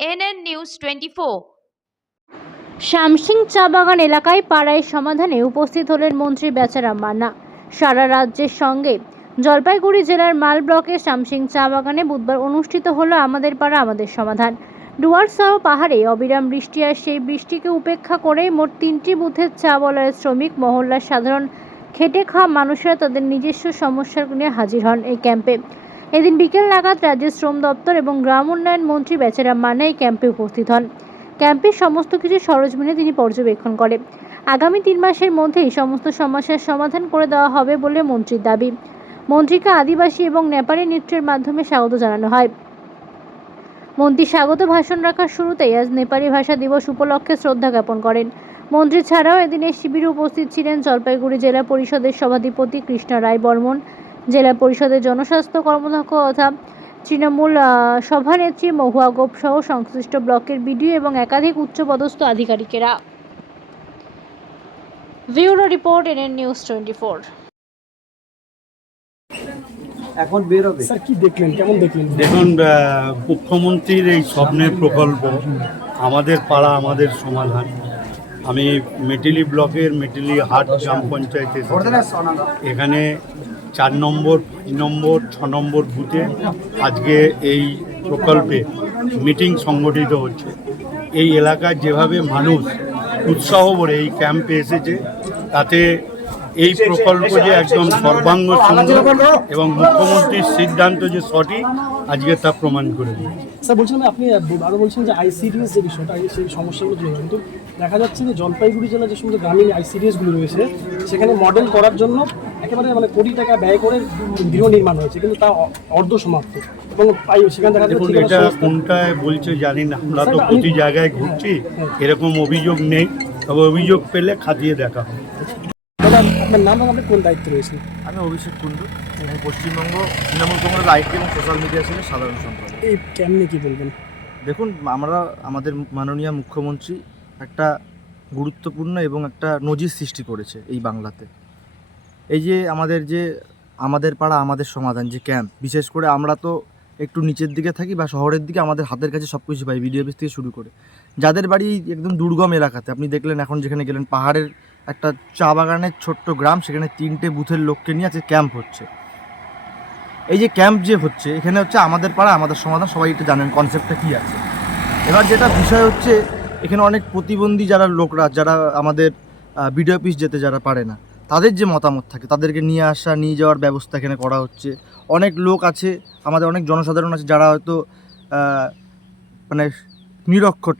Twenty four চা বাগান এলাকায় পাড়ায় সমাধানে উপস্থিত হলেন মন্ত্রী বেচারাম মান্না। সারা রাজ্যের সঙ্গে জলপাইগুড়ি জেলার মাল ব্লকের শামসিং চা বাগানে বুধবার অনুষ্ঠিত হলো আমাদের পাড়া, আমাদের সমাধান। ডুয়ার্স সহ পাহাড়ে অবিরাম বৃষ্টি আর সেই বৃষ্টিকে উপেক্ষা করে মোট তিনটি বুথের চা বলার শ্রমিক, মহল্লার সাধারণ খেটে খাওয়া মানুষেরা তাদের নিজস্ব সমস্যার নিয়ে হাজির হন এই ক্যাম্পে। এদিন বিকেল নাগাদ রাজ্যের শ্রম দপ্তর এবং গ্রাম উন্নয়ন মন্ত্রী বেচারাম মান্না এই ক্যাম্পে উপস্থিত হন। ক্যাম্পের সমস্ত কিছু সরজমিনে তিনি পর্যবেক্ষণ করে। আগামী তিন মাসের মধ্যেই সমস্ত সমস্যার সমাধান করে দেওয়া হবে বলে মন্ত্রীর দাবি। মন্ত্রীকে আদিবাসী এবং নেপালি নৃত্যের মাধ্যমে স্বাগত জানানো হয়। মন্ত্রী স্বাগত ভাষণ রাখার শুরুতেই আজ নেপালি ভাষা দিবস উপলক্ষে শ্রদ্ধা জ্ঞাপন করেন। মন্ত্রী ছাড়াও এদিন এই শিবিরে উপস্থিত ছিলেন জলপাইগুড়ি জেলা পরিষদের সভাধিপতি কৃষ্ণ রায় বর্মন জেলা পরিষদের জনস্বাস্থ্য কর্মদক্ষ তথা তৃণমূল সভানেত্রী মহুয়া গোপ সহ সংশ্লিষ্ট ব্লকের বিডিও এবং একাধিক উচ্চপদস্থ আধিকারিকেরা। Bureau report N NN news twenty four. এখন বেরোবে। স্যার কি দেখলেন? কেমন দেখলেন? দেখুন মুখ্যমন্ত্রীর এই স্বপ্নের প্রকল্প আমাদের পাড়া আমাদের সমাধান। আমি মেটিলি ব্লকের মেটিলি হাট গ্রাম পঞ্চায়েতে এখানে চার নম্বর পাঁচ নম্বর, ছ নম্বর বুথে আজকে এই প্রকল্পে মিটিং সংগঠিত হচ্ছে। এই এলাকার যেভাবে মানুষ উৎসাহ ভরে এই ক্যাম্পে এসেছে, তাতে এই প্রকল্প যে একদম সর্বাঙ্গ সুন্দর এবং মুখ্যমন্ত্রীর সিদ্ধান্ত যে সঠিক, আজকে তা প্রমাণ করে স্যার, বলছিলাম আপনি আরও বলছেন যে আইসিডিএস যে বিষয়টা সেই সমস্যাগুলো কিন্তু দেখা যাচ্ছে যে জলপাইগুড়ি জেলার যে সমস্ত গ্রামীণ আইসিডিএসগুলো রয়েছে, সেখানে মডেল করার জন্য একেবারে মানে কোটি টাকা ব্যয় করে গৃহ নির্মাণ হয়েছে কিন্তু তা অর্ধ সমাপ্ত। এবং পাই সেখানে দেখা দেখুন এটা কোনটায় বলছে জানি না আমরা তো প্রতি জায়গায় ঘুরছি এরকম অভিযোগ নেই তবে অভিযোগ পেলে খাতিয়ে দেখা হবে। আপনার নাম আপনি কোন দায়িত্বে রয়েছেন? আমি অভিষেক কুণ্ডু আমি পশ্চিমবঙ্গ তৃণমূল কংগ্রেস আইটি এবং সোশ্যাল মিডিয়া ছিল সাধারণ সম্পাদক। এই কেমনি কি বলবেন? দেখুন আমরা আমাদের মাননীয় মুখ্যমন্ত্রী একটা গুরুত্বপূর্ণ এবং একটা নজির সৃষ্টি করেছে এই বাংলাতে। এই যে আমাদের যে আমাদের পাড়া, আমাদের সমাধান যে ক্যাম্প বিশেষ করে আমরা তো একটু নিচের দিকে থাকি বা শহরের দিকে, আমাদের হাতের কাছে সব কিছু পাই ভিডিও অফিস থেকে শুরু করে। যাদের বাড়ি একদম দুর্গম এলাকাতে, আপনি দেখলেন এখন যেখানে গেলেন, পাহাড়ের একটা চা বাগানের ছোট্ট গ্রাম, সেখানে তিনটে বুথের লোককে নিয়ে আছে ক্যাম্প হচ্ছে। এই যে ক্যাম্প যে হচ্ছে, এখানে হচ্ছে আমাদের পাড়া, আমাদের সমাধান, সবাই একটু জানেন কনসেপ্টটা কী আছে। এবার যেটা বিষয় হচ্ছে, এখানে অনেক প্রতিবন্ধী যারা লোকরা, যারা আমাদের বিডিও অফিস যেতে যারা পারে না তাদের যে মতামত থাকে, তাদেরকে নিয়ে আসা, নিয়ে যাওয়ার ব্যবস্থা এখানে করা হচ্ছে। অনেক লোক আছে, আমাদের অনেক জনসাধারণ আছে যারা হয়তো মানে নিরক্ষর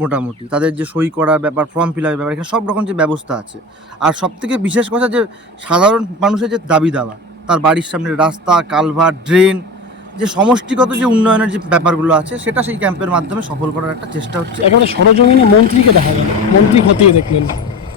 মোটামুটি। তাদের যে সই করার ব্যাপার ফর্ম ফিল আপের ব্যাপার, এখানে সব রকম যে ব্যবস্থা আছে। আর সবথেকে বিশেষ কথা যে সাধারণ মানুষের যে দাবি দাওয়া, তার বাড়ির সামনে রাস্তা কালভার ড্রেন, যে সমষ্টিগত যে উন্নয়নের যে ব্যাপারগুলো আছে, সেটা সেই ক্যাম্পের মাধ্যমে সফল করার একটা চেষ্টা হচ্ছে। একেবারে সরজমিনে মন্ত্রীকে দেখা গেল। মন্ত্রী খতিয়ে দেখলেন।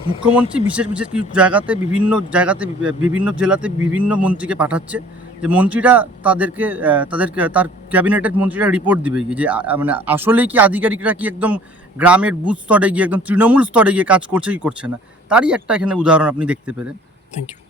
মুখ্যমন্ত্রী বিশেষ বিশেষ কিছু জায়গাতে, বিভিন্ন জায়গাতে, বিভিন্ন জেলাতে বিভিন্ন মন্ত্রীকে পাঠাচ্ছে। যে মন্ত্রীরা তাদেরকে তাদেরকে, তার ক্যাবিনেটের মন্ত্রীরা রিপোর্ট দিবে কি যে মানে আসলেই কি আধিকারিকরা কি একদম গ্রামের বুথ স্তরে গিয়ে, একদম তৃণমূল স্তরে গিয়ে কাজ করছে কি করছে না? তারই একটা এখানে উদাহরণ আপনি দেখতে পেলেন। Thank you